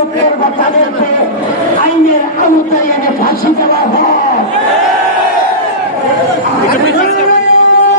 গুরুত্বের কথা বলতে আইনের আওতায়